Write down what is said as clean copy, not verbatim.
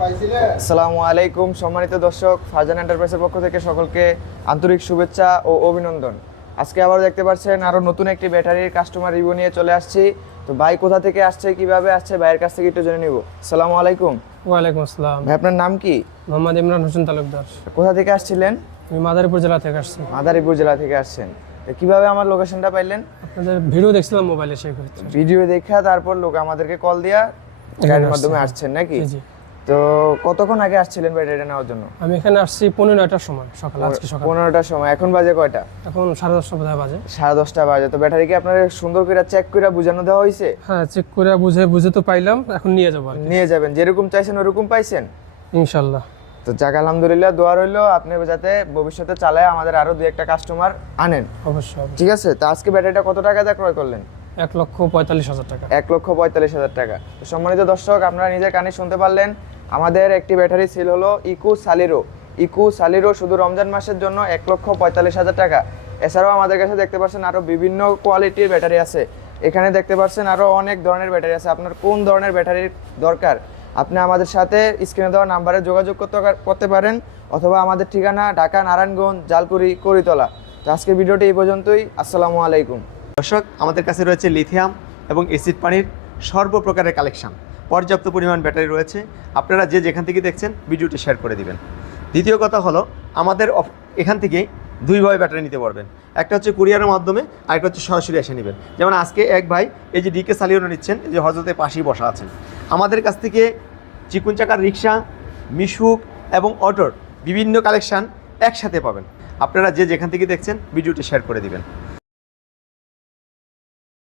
আসসালামু আলাইকুম সম্মানিত দর্শক, ফারজান এন্টারপ্রাইজের পক্ষ থেকে সকলকে আন্তরিক শুভেচ্ছা ও অভিনন্দন। আজকে আবার দেখতে পাচ্ছেন আরো নতুন একটি ব্যাটারির কাস্টমার রিভিউ নিয়ে চলে আসছি। তো ভাই কোথা থেকে আসছে, কিভাবে আসছে, ভাইয়ের কাছ থেকে একটু জেনে নিব। আসসালামু আলাইকুম। ওয়ালাইকুম আসসালাম। ভাই আপনার নাম কি? মোহাম্মদ ইমরান হোসেন তালুকদার। কোথা থেকে আসছিলেন? আমি মাদারীপুর জেলা থেকে আসছি। মাদারীপুর জেলা থেকে আসছেন। তো কিভাবে আমার লোকেশনটা পাইলেন? আপনাদের ভিডিও দেখছিলাম মোবাইলে, সেই ক্ষেত্রে ভিডিও দেখা তারপর লোক আমাদেরকে কল দিয়া গাড়ির মাধ্যমে আসছেন নাকি? জি জি। তো কতক্ষণ আগে আসছিলেন ব্যাটারিটা নেওয়ার জন্য? আমি এখানে আসছি 15টার সময় সকাল, আজকে সকাল 15টার সময়। এখন বাজে কয়টা? এখন 10:30 বোধহয় বাজে। 10:30 বাজে। তো ব্যাটারি কি আপনার সুন্দর করে চেক করে বুঝানো দেওয়া হয়েছে? হ্যাঁ, চেক করে বুঝে তো পাইলাম, এখন নিয়ে যাবো আর কি। নিয়ে যাবেন, যেরকম চাইছেন ওরকম পাইছেন ইনশাল্লাহ। তো যাক, আলহামদুলিল্লাহ, দোয়া রইলো আপনি যাতে ভবিষ্যতে চালায় আমাদের আরো দুই একটা কাস্টমার আনেন। অবশ্যই। ঠিক আছে। তো আজকে ব্যাটারিটা কত টাকা দিয়ে ক্রয় করলেন? 1,45,000 টাকা। 1,45,000 টাকা। তো সম্মানিত দর্শক, আপনারা নিজের কানে শুনতে পারলেন, আমাদের একটি ব্যাটারি সেল হলো ইকো সালিরো শুধু রমজান মাসের জন্য 1,45,000 টাকা। এছাড়াও আমাদের কাছে দেখতে পাচ্ছেন আরো বিভিন্ন কোয়ালিটির ব্যাটারি আছে। এখানে দেখতে পাচ্ছেন আরো অনেক ধরনের ব্যাটারি আছে। আপনার কোন ধরনের ব্যাটারির দরকার আপনি আমাদের সাথে স্ক্রিনে দেওয়া নাম্বারে যোগাযোগ করতে পারেন, অথবা আমাদের ঠিকানা ঢাকা নারায়ণগঞ্জ জালকুড়ি করিতলা। তো আজকের ভিডিওটি এই পর্যন্তই। আসসালামু আলাইকুম। দর্শক, আমাদের কাছে রয়েছে লিথিয়াম এবং অ্যাসিড পানির সর্বপ্রকারের কালেকশন, পর্যাপ্ত পরিমাণ ব্যাটারি রয়েছে। আপনারা যে যেখান থেকে দেখছেন ভিডিওটি শেয়ার করে দিবেন। দ্বিতীয় কথা হলো, আমাদের এখান থেকে দুইভাবে ব্যাটারি নিতে পারবেন। একটা হচ্ছে কুরিয়ারের মাধ্যমে, আর একটা হচ্ছে সরাসরি এসে নেবেন। যেমন আজকে এক ভাই এই যে ডিকে সালিওনো নিচ্ছেন, এই যে হজরতের পাশেই বসা আছেন। আমাদের কাছ থেকে চিকুন চাকার রিক্সা, মিশুক এবং অটোর বিভিন্ন কালেকশান একসাথে পাবেন। আপনারা যে যেখান থেকে দেখছেন ভিডিওটি শেয়ার করে দিবেন।